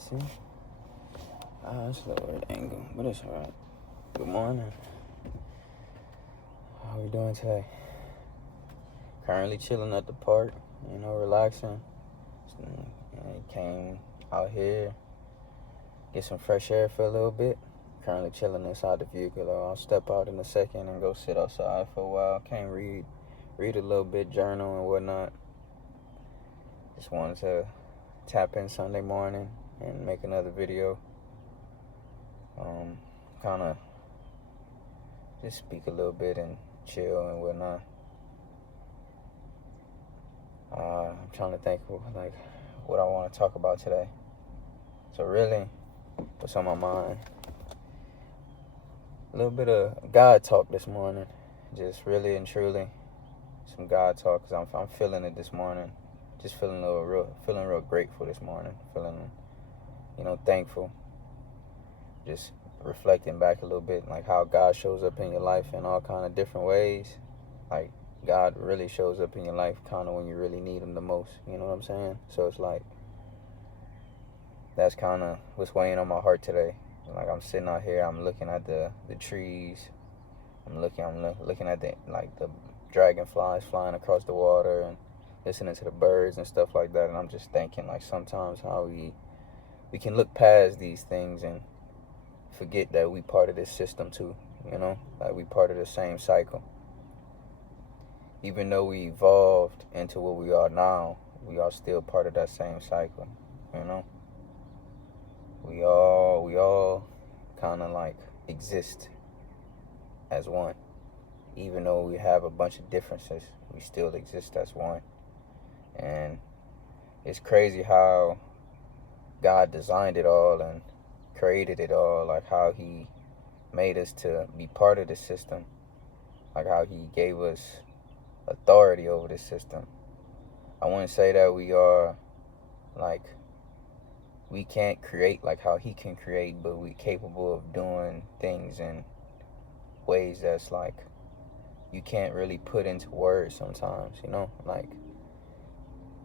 See? It's a little weird angle, but it's alright. Good morning. How we doing today? Currently chilling at the park, relaxing. Came out here, get some fresh air for a little bit. Currently chilling inside the vehicle. I'll step out in a second and go sit outside for a while. Can't read a little bit, journal and whatnot. Just wanted to tap in Sunday morning and make another video. Kind of just speak a little bit and chill and whatnot. I'm trying to think what I want to talk about today. So really, what's on my mind? A little bit of God talk this morning. Just really and truly some God talk, because I'm feeling it this morning. Just feeling real grateful this morning. Feeling, thankful. Just reflecting back a little bit, like how God shows up in your life in all kind of different ways. Like God really shows up in your life kind of when you really need him the most. You know what I'm saying? So it's like, that's kind of what's weighing on my heart today. Like I'm sitting out here, I'm looking at the trees. I'm looking at the dragonflies flying across the water and listening to the birds and stuff like that. And I'm just thinking, like, sometimes how we can look past these things and forget that we part of this system too, like we part of the same cycle. Even though we evolved into what we are now, we are still part of that same cycle, We all kind of like exist as one. Even though we have a bunch of differences, we still exist as one. And it's crazy how God designed it all and created it all, like how he made us to be part of the system, like how he gave us authority over this system. I wouldn't say that we can't create like how he can create, but we're capable of doing things in ways that's like you can't really put into words sometimes, like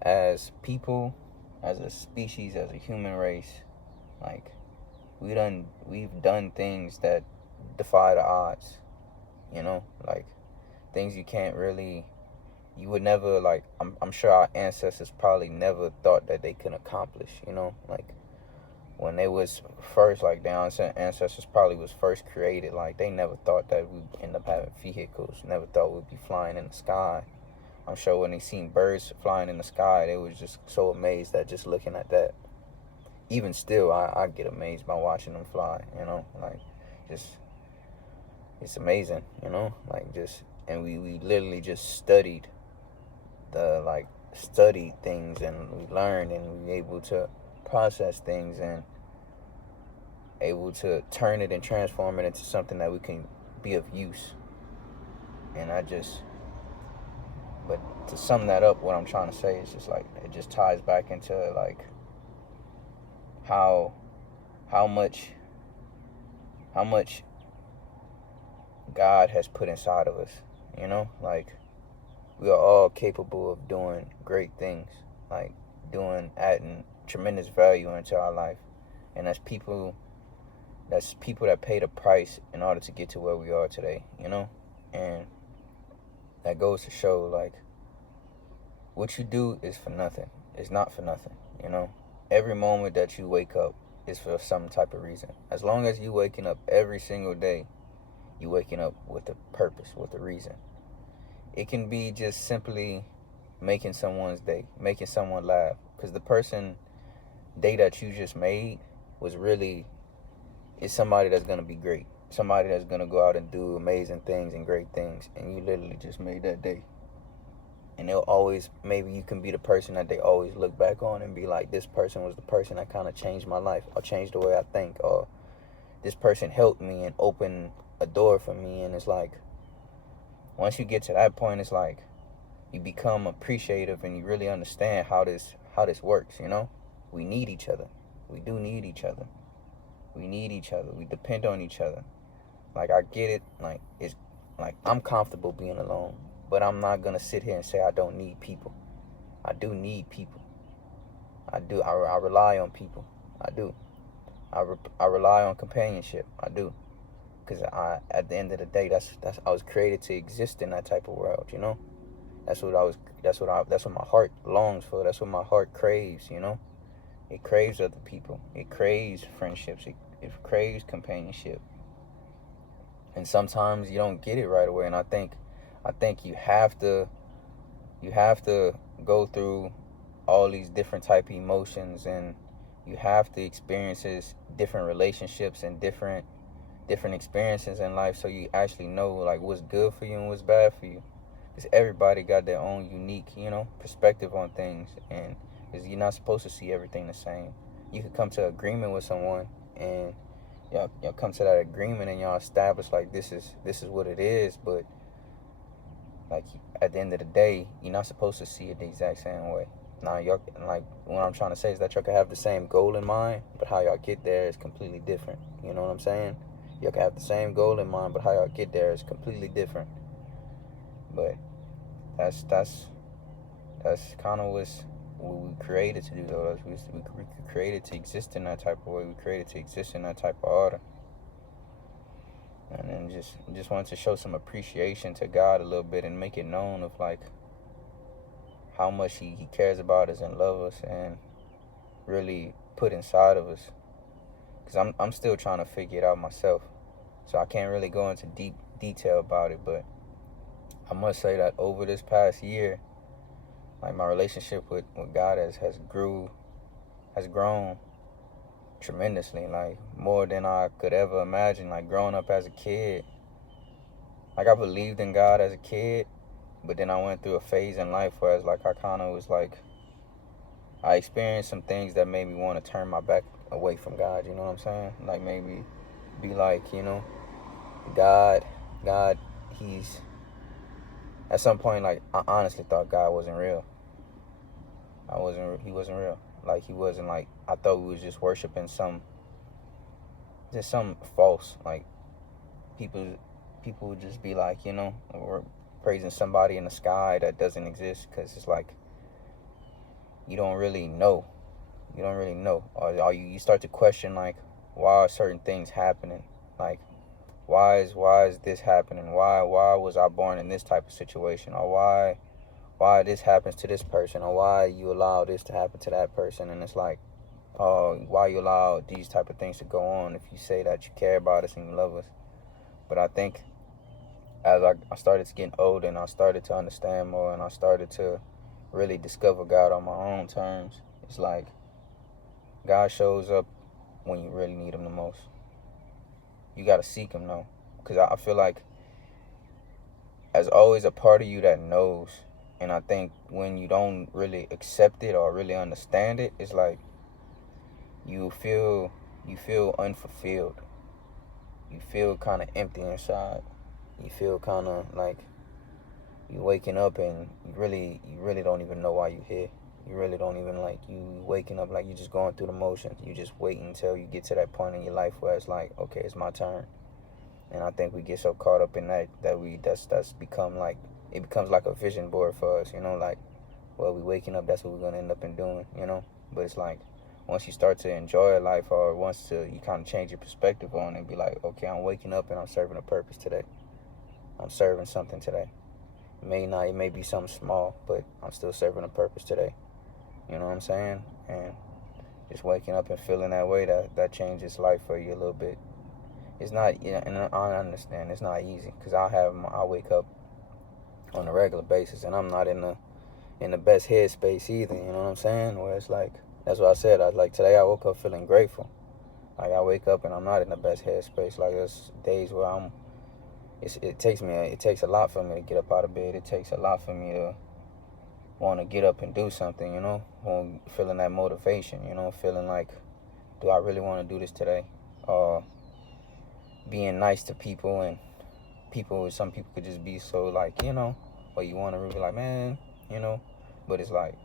as people, as a species, as a human race, like we've done things that defy the odds, like things you would never, like, I'm sure our ancestors probably never thought that they could accomplish, like when they was first, like their ancestors probably was first created, like they never thought that we'd end up having vehicles, never thought we'd be flying in the sky. I'm sure when they seen birds flying in the sky, they was just so amazed at just looking at that. Even still, I get amazed by watching them fly, like just, it's amazing, and we literally just studied things, and we learned, and we were able to process things and able to turn it and transform it into something that we can be of use. And but to sum that up, what I'm trying to say is just like, it just ties back into like how much God has put inside of us, like we are all capable of doing great things, like adding tremendous value into our life. And that's people that paid a price in order to get to where we are today, and that goes to show, like, what you do is for nothing. It's not for nothing, every moment that you wake up is for some type of reason. As long as you waking up every single day, you waking up with a purpose, with a reason. It can be just simply making someone's day, making someone laugh, because the person day that you just made is somebody that's going to be great, somebody that's going to go out and do amazing things and great things, and you literally just made that day. And maybe you can be the person that they always look back on and be like, this person was the person that kind of changed my life, or changed the way I think, or this person helped me and opened a door for me. And it's like, once you get to that point, it's like you become appreciative and you really understand how this works, We need each other. We do need each other. We need each other. We depend on each other. Like, I get it. Like, it's like I'm comfortable being alone, but I'm not gonna sit here and say I don't need people. I do need people. I rely on people. I do. I rely on companionship. I do. Because at the end of the day, that's I was created to exist in that type of world, you know? That's what I was, that's what my heart longs for. That's what my heart craves, you know? It craves other people. It craves friendships. It craves companionship. And sometimes you don't get it right away. And I think you have to go through all these different type of emotions, and you have to experiences different relationships and different experiences in life, so you actually know like what's good for you and what's bad for you. Because everybody got their own unique, perspective on things, and because you're not supposed to see everything the same. You could come to agreement with someone, and y'all come to that agreement, and y'all establish like this is what it is, but like at the end of the day, you're not supposed to see it the exact same way. Now y'all, like, what I'm trying to say is that y'all can have the same goal in mind, but how y'all get there is completely different. You know what I'm saying? Y'all can have the same goal in mind, but how y'all get there is completely different. But that's kind of what we created to do, though. We created to exist in that type of way. We created to exist in that type of order. And then just wanted to show some appreciation to God a little bit and make it known of like how much he cares about us and loves us and really put inside of us. Because I'm still trying to figure it out myself. So I can't really go into deep detail about it, but I must say that over this past year, like my relationship with God has grown tremendously, like more than I could ever imagine. Like growing up as a kid, like I believed in God as a kid, but then I went through a phase in life where it's like I kind of was like, I experienced some things that made me want to turn my back away from God. You know what I'm saying? Like maybe be like, God, God, he's at some point, like I honestly thought God wasn't real. He wasn't real. Like he wasn't like, I thought we was just worshiping just some false, like people would just be like, we're praising somebody in the sky that doesn't exist, because it's like you don't really know. You don't really know. Or you start to question like, why are certain things happening? Like why is this happening? Why was I born in this type of situation? Or why this happens to this person? Or why you allow this to happen to that person? And it's like, why you allow these type of things to go on if you say that you care about us and you love us? But I think as I started to get older and I started to understand more and I started to really discover God on my own terms, it's like God shows up when you really need him the most. You got to seek him though, because I feel like there's always a part of you that knows, and I think when you don't really accept it or really understand it, it's like you feel unfulfilled. You feel kind of empty inside. You feel kind of like you waking up and you really don't even know why you're here. You really don't even like, you waking up like you're just going through the motions. You just wait until you get to that point in your life where it's like, okay, it's my turn. And I think we get so caught up in that's become like, it becomes like a vision board for us, like, well, we waking up, that's what we're gonna end up in doing, But it's like once you start to enjoy life, or once you kind of change your perspective on it and be like, okay, I'm waking up and I'm serving a purpose today. I'm serving something today. It may be something small, but I'm still serving a purpose today. You know what I'm saying? And just waking up and feeling that way, that changes life for you a little bit. It's not, and I understand it's not easy, because I wake up on a regular basis and I'm not in the best headspace either. You know what I'm saying? Where it's like, that's what I said. Today I woke up feeling grateful. Like I wake up and I'm not in the best headspace. Like there's days where it takes a lot for me to get up out of bed. It takes a lot for me to want to get up and do something, feeling that motivation, feeling like, do I really want to do this today? Being nice to people, and some people could just be so like, or you want to really be like, man, but it's like,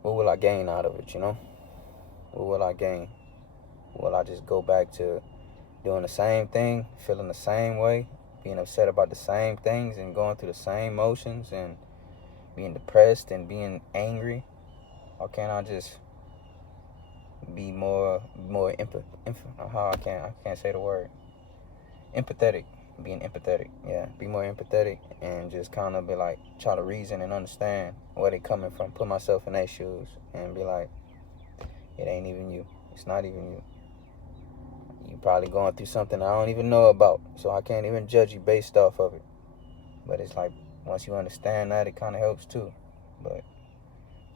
what will I gain out of it, What will I gain? Will I just go back to doing the same thing, feeling the same way, being upset about the same things and going through the same motions and being depressed and being angry? Or can I just be more how I can't say the word, empathetic. Being empathetic, yeah, be more empathetic, and just kind of be like, try to reason and understand where they coming from, put myself in their shoes, and be like, it ain't even you, it's not even you. You probably going through something I don't even know about, so I can't even judge you based off of it. But it's like, once you understand that, it kind of helps too. But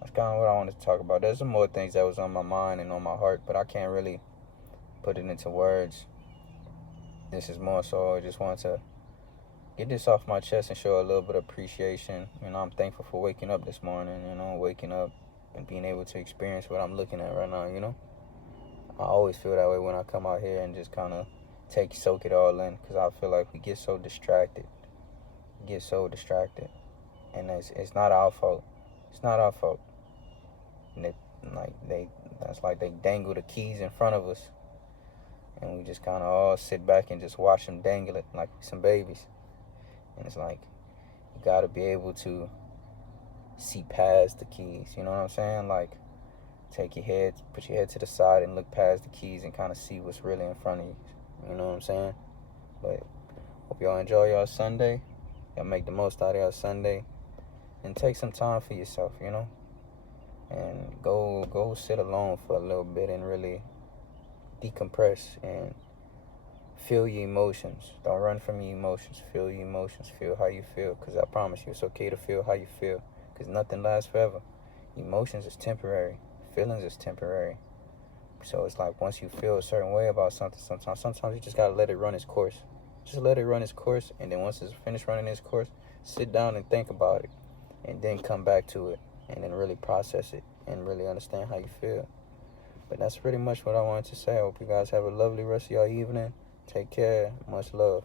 that's kind of what I wanted to talk about. There's some more things that was on my mind and on my heart, but I can't really put it into words. This is more so I just want to get this off my chest and show a little bit of appreciation. You know, I'm thankful for waking up this morning, you know, waking up and being able to experience what I'm looking at right now, you know. I always feel that way when I come out here and just kind of soak it all in, because I feel like we get so distracted. And it's not our fault. It's not our fault. And that's like they dangle the keys in front of us, and we just kind of all sit back and just watch them dangle it like some babies. And it's like, you gotta be able to see past the keys. You know what I'm saying? Like, put your head to the side and look past the keys and kind of see what's really in front of you. You know what I'm saying? But hope y'all enjoy y'all Sunday. Y'all make the most out of y'all Sunday, and take some time for yourself, you know, and go sit alone for a little bit and really decompress and feel your emotions. Don't run from your emotions. Feel your emotions. Feel how you feel, because I promise you, it's okay to feel how you feel, because nothing lasts forever. Emotions is temporary. Feelings is temporary. So it's like, once you feel a certain way about something, sometimes you just gotta let it run its course. Just let it run its course, and then once it's finished running its course, sit down and think about it, and then come back to it, and then really process it, and really understand how you feel. But that's pretty much what I wanted to say. I hope you guys have a lovely rest of your evening. Take care. Much love.